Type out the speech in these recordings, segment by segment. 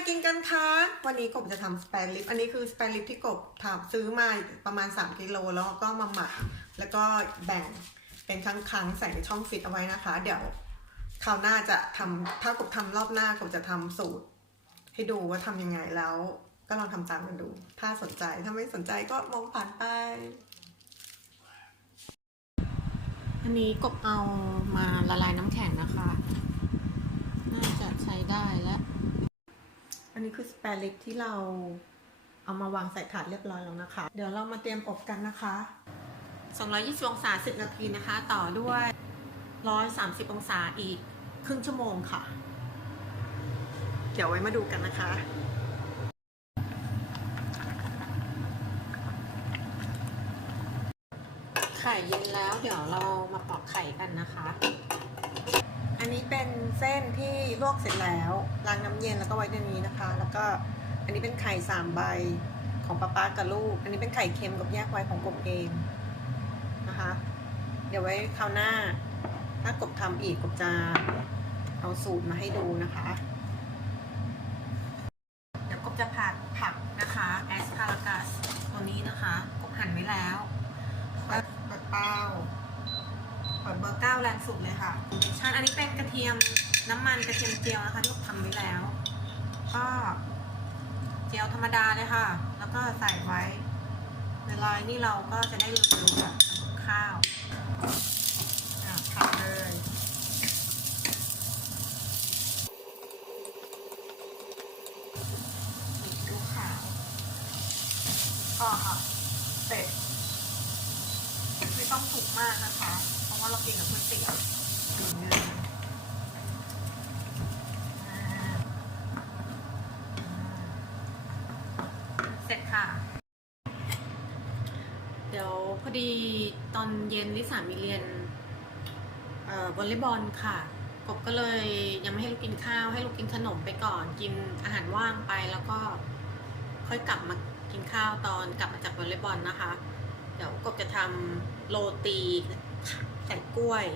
กินกันคะ วันนี้กบจะทำสเปรลิป อันนี้คือสเปรลิปที่กบทำซื้อมาประมาณ 3กิโลแล้วก็มาหมัก แล้วก็แบ่งเป็นครั้งๆใส่ในช่องฟิตเอาไว้นะคะ เดี๋ยวคราวหน้าจะทำถ้ากบทำรอบหน้ากบจะทำสูตร ให้ดูว่าทำยังไงแล้ว ก็ลองทำตามกันดู ถ้าสนใจ ถ้าไม่สนใจก็มองผ่านไป อันนี้กบเอามาละลายน้ำแข็งนะคะ น่าจะใช้ได้แล้ว อันนี้คือสเปรลิปที่เราเอามาวางใส่ถาดเรียบร้อยแล้วนะคะ เดี๋ยวเรามาเตรียมอบกันนะคะ 220 องศา 10 นาทีนะคะ ต่อด้วย 130 องศาอีกครึ่งชั่วโมงค่ะ เดี๋ยวไว้มาดูกันนะคะไข่เย็นแล้วเดี๋ยวเรามาปอกไข่กันนะคะ อันนี้เป็นเส้นที่ลวกเสร็จแล้วล้างน้ำเย็นแล้วก็ไว้ในนี้นะคะ แล้วก็อันนี้เป็นไข่สามใบของป้าป้ากับลูก อันนี้เป็นไข่เค็มกับแยกไว้ของกบเองนะคะ เดี๋ยวไว้คราวหน้า ถ้ากบทำอีกกบจะเอาสูตรมาให้ดูนะคะ กเลยค่ะชันอันนี้เป็นกระเทียมน้ำมันกระเทียมเจียวนะคะที่กบทำไว้แล้ว ก็เจียวธรรมดาเลยค่ะ แล้วก็ใส่ไว้เวลานี่เราก็จะได้รู้แบบข้าวอะผัดเลยดูขาวอ๋อค่ะเสร็จไม่ต้องสุกมากนะคะ เพราะว่าเรากินกับก๋วยเตี๋ยวหนึ่งอ่า เสร็จค่ะ เดี๋ยวพอดีต อนเย็นลิสามีเรียนเอ่อวอลเลย์บอลค่ะกบก็เลยยังไม่ให้ลูกกินข้าว ให้ลูกกินขนมไปก่อน กินอาหารว่างไปแล้วก็ค่อยกลับมากินข้าวตอนกลับมาจากวอลเลย์บอลนะคะ เดี๋ยวกบจะทำโรตีใส่กล้วย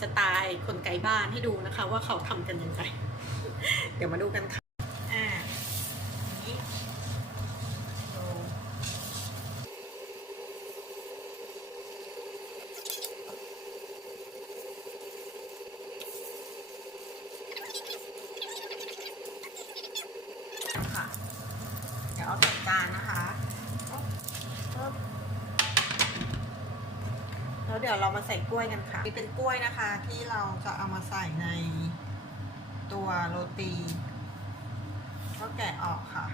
สไตล์คนไกลบ้านให้ดูนะคะ ว่าเขาทำกันยังไง เดี๋ยวมาดูกันค่ะ อ่าอันนี้ดู ค่ะ เดี๋ยวเอาใส่จานนะคะแล้วเดี๋ยวเรามาใส่กล้วยกันค่ะนี่เป็นกล้วยนะคะที่เราจะเอามาใส่ในตัวโรตี ก็แกะออกค่ะ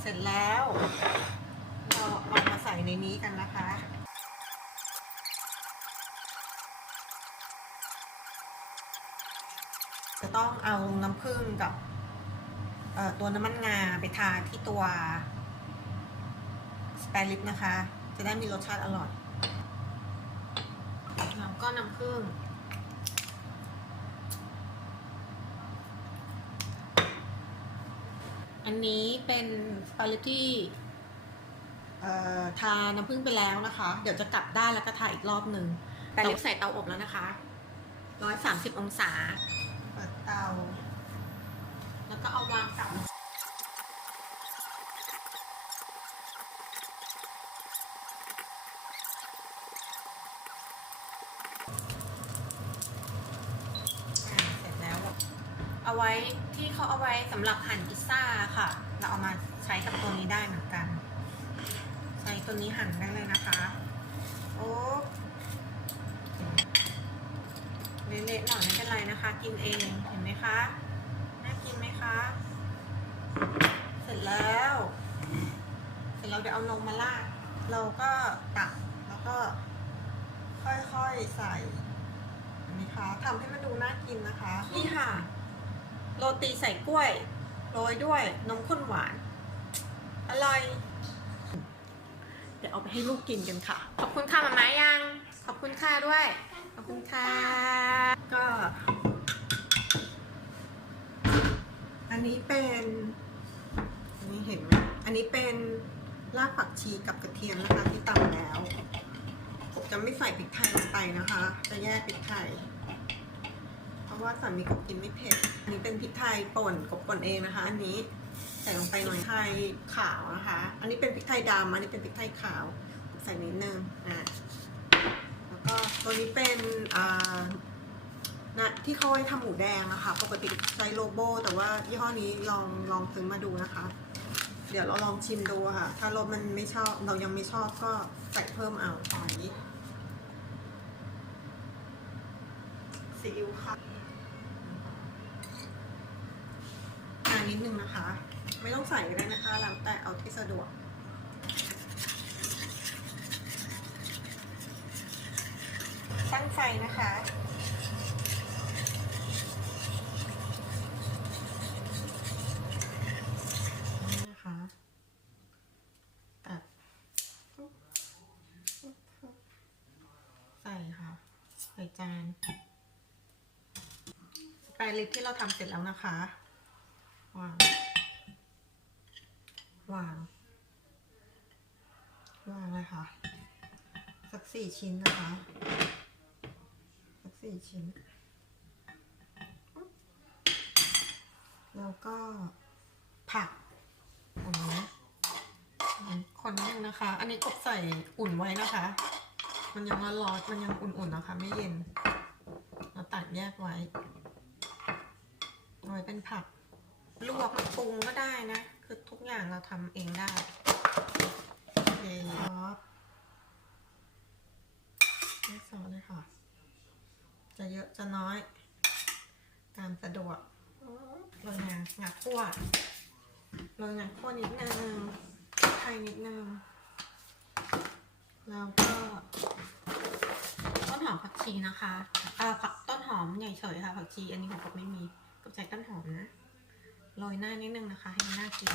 เสร็จแล้ว เราเอามาใส่ในนี้กันนะคะ จะต้องเอาน้ำผึ้งกับเอ่อตัวน้ำมันงาไปทาที่ตัวสเปรลิปนะคะ จะได้มีรสชาติอร่อยแล้วก็น้ำผึ้งอันนี้เป็นสปาเกตตี้เอ่อทาน้ำผึ้งไปแล้วนะคะ เดี๋ยวจะกลับได้านแล้วก็ทาอีกรอบหนึ่งแต่ใส่เตาอบแล้วนะคะ 130 องศาเปิดเตา แล้วก็เอาวางกลับเสร็จแล้วเอาไว้ที่เขาเอาไว้สำหรับหั่นพิซซ่าค่ะ เราเอามาใช้กับตัวนี้ได้เหมือนกัน ใช้ตัวนี้หั่นได้เลยนะคะ โอ้ เละๆหน่อยไม่เป็นไรนะคะ กินเองเห็นไหมคะ น่ากินไหมคะ เสร็จแล้ว เสร็จแล้วเดี๋ยวเอานมมาราดเราก็ตักแล้วก็ค่อยๆใส่เห็นไหมคะทำให้มันดูน่ากินนะคะ นี่ค่ะ โรตีใส่กล้วยโรยด้วยนมข้นหวาน อร่อย เดี๋ยวเอาไปให้ลูกกินกันค่ะ ขอบคุณค่ะมาม้ายัง ขอบคุณค่ะด้วย อบคุณค่ะ ก็ อันนี้เป็น อันนี้เห็นไหมอันนี้เป็นรากผักชีกับกระเทียมนะคะที่ตำแล้ว ผมจะไม่ใส่พริกไทยลงไปนะคะ จะแยกพริกไทย เพราะว่าสามีกบกินไม่เผ็ด อันนี้เป็นพริกไทยป่นกบป่นเองนะคะ อันนี้ใส่ลงไปหน่อยไทยขาวนะคะ อันนี้เป็นพริกไทยดำอันนี้เป็นพริกไทยขาว ใส่นิดนึง อะ ตัวนี้เป็นนะที่เขาไว้ทำหมูแดงนะคะ ปกติใช้โลโบ แต่ว่ายี่ห้อนี้ลองลองซื้อมาดูนะคะ เดี๋ยวเราลองชิมดูค่ะ ถ้ารสมันไม่ชอบเรายังไม่ชอบก็ใส่เพิ่มเอาหอยซีอิ๊วค่ะอ่านิดนึงนะคะ ไม่ต้องใส่ก็ได้นะคะ แล้วแต่เอาที่สะดวก ตั้งไฟนะคะ นะคะ ตัด ใส่ค่ะ ใส่จานสไปลิปที่เราทำเสร็จแล้วนะคะ วาง วาง วางเลยค่ะ สักสี่ชิ้นนะคะ สี่ชิ้น แล้วก็ผักอุ่นนะคนนึงนะคะ อันนี้กบใส่อุ่นไว้นะคะ มันยังร้อนๆมันยังอุ่นๆนะคะ ไม่เย็น เราตัดแยกไว้ไว้เป็นผัก ลวกปรุงก็ได้นะ คือทุกอย่างเราทำเองได้โอเคครับไม่ซอสเลยค่ะ จะเยอะจะน้อย ตามสะดวกโรยงางาคั่วโรยงาคั่วนิดนึงไทยนิดนึงแล้วก็ต้นหอมผักชีนะคะเอ่อผักต้นหอมใหญ่เฉยค่ะผักชีอันนี้ของกบไม่มีกบใช้ต้นหอมนะโรยหน้านิดนึงนะคะ ให้มันน่ากิน